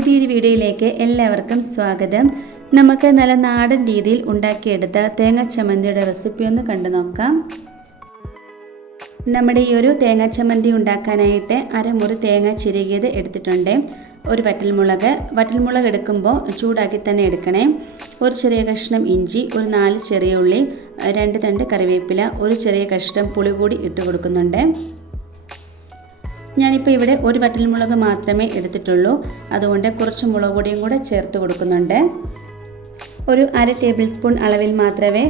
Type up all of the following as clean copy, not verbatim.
പുതിയൊരു വീഡിയോയിലേക്ക് എല്ലാവർക്കും സ്വാഗതം. നമുക്ക് നല്ല നാടൻ രീതിയിൽ ഉണ്ടാക്കിയെടുത്ത തേങ്ങ ചമ്മന്തിയുടെ റെസിപ്പി ഒന്ന് കണ്ടു നോക്കാം. നമ്മുടെ ഈ ഒരു തേങ്ങ ചമ്മന്തി ഉണ്ടാക്കാനായിട്ട് അരമുറി തേങ്ങ ചിരകിയത് എടുത്തിട്ടുണ്ട്. ഒരു വറ്റൽമുളക് എടുക്കുമ്പോൾ ചൂടാക്കി തന്നെ എടുക്കണേ. ഒരു ചെറിയ കഷ്ണം ഇഞ്ചി, ഒരു 4 ചെറിയ ഉള്ളി, 2 തണ്ട് കറിവേപ്പില, ഒരു ചെറിയ കഷ്ണം പുളി കൂടി ഇട്ട് കൊടുക്കുന്നുണ്ട്. ഞാനിപ്പോൾ ഇവിടെ ഒരു വറ്റൽമുളക് മാത്രമേ എടുത്തിട്ടുള്ളൂ, അതുകൊണ്ട് കുറച്ച് മുളക് പൊടിയും കൂടെ ചേർത്ത് കൊടുക്കുന്നുണ്ട്. ഒരു 1/2 ടേബിൾ സ്പൂൺ അളവിൽ മാത്രമേ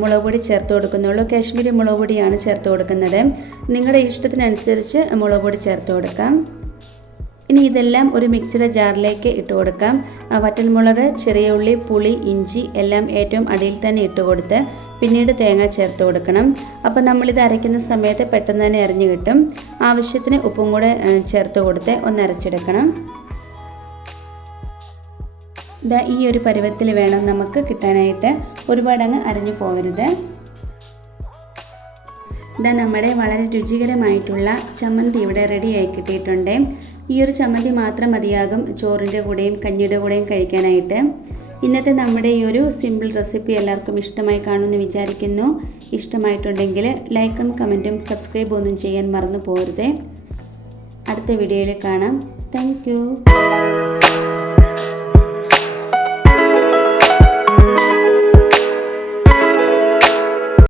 മുളക് പൊടി ചേർത്ത് കൊടുക്കുന്നുള്ളൂ. കാശ്മീരി മുളക് പൊടിയാണ് ചേർത്ത് കൊടുക്കുന്നത്. നിങ്ങളുടെ ഇഷ്ടത്തിനനുസരിച്ച് മുളക് പൊടി ചേർത്ത് കൊടുക്കാം. ഇനി ഇതെല്ലാം ഒരു മിക്സിയുടെ ജാറിലേക്ക് ഇട്ട് കൊടുക്കാം. വറ്റൽമുളക്, ചെറിയ ഉള്ളി, പുളി, ഇഞ്ചി എല്ലാം ഏറ്റവും അടിയിൽ തന്നെ ഇട്ട് കൊടുത്ത് പിന്നീട് തേങ്ങ ചേർത്ത് കൊടുക്കണം. അപ്പോൾ നമ്മളിത് അരയ്ക്കുന്ന സമയത്ത് പെട്ടെന്ന് തന്നെ അരിഞ്ഞു കിട്ടും. ആവശ്യത്തിന് ഉപ്പും കൂടെ ചേർത്ത് കൊടുത്ത് ഒന്ന് അരച്ചെടുക്കണം. ഈ ഒരു പരുവത്തിൽ വേണം നമുക്ക് കിട്ടാനായിട്ട്, ഒരുപാടങ്ങ് അരിഞ്ഞു പോവരുത്. നമ്മുടെ വളരെ രുചികരമായിട്ടുള്ള ചമ്മന്തി ഇവിടെ റെഡിയായി കിട്ടിയിട്ടുണ്ട്. ഈ ഒരു ചമ്മന്തി മാത്രം മതിയാകും ചോറിൻ്റെ കൂടെയും കഞ്ഞിയുടെ കൂടെയും കഴിക്കാനായിട്ട്. ഇന്നത്തെ നമ്മുടെ ഈ ഒരു സിമ്പിൾ റെസിപ്പി എല്ലാവർക്കും ഇഷ്ടമായി കാണുമെന്ന് വിചാരിക്കുന്നു. ഇഷ്ടമായിട്ടുണ്ടെങ്കിൽ ലൈക്കും കമൻറ്റും സബ്സ്ക്രൈബും ഒന്നും ചെയ്യാൻ മറന്നു പോകരുത്. അടുത്ത വീഡിയോയിൽ കാണാം. Thank you.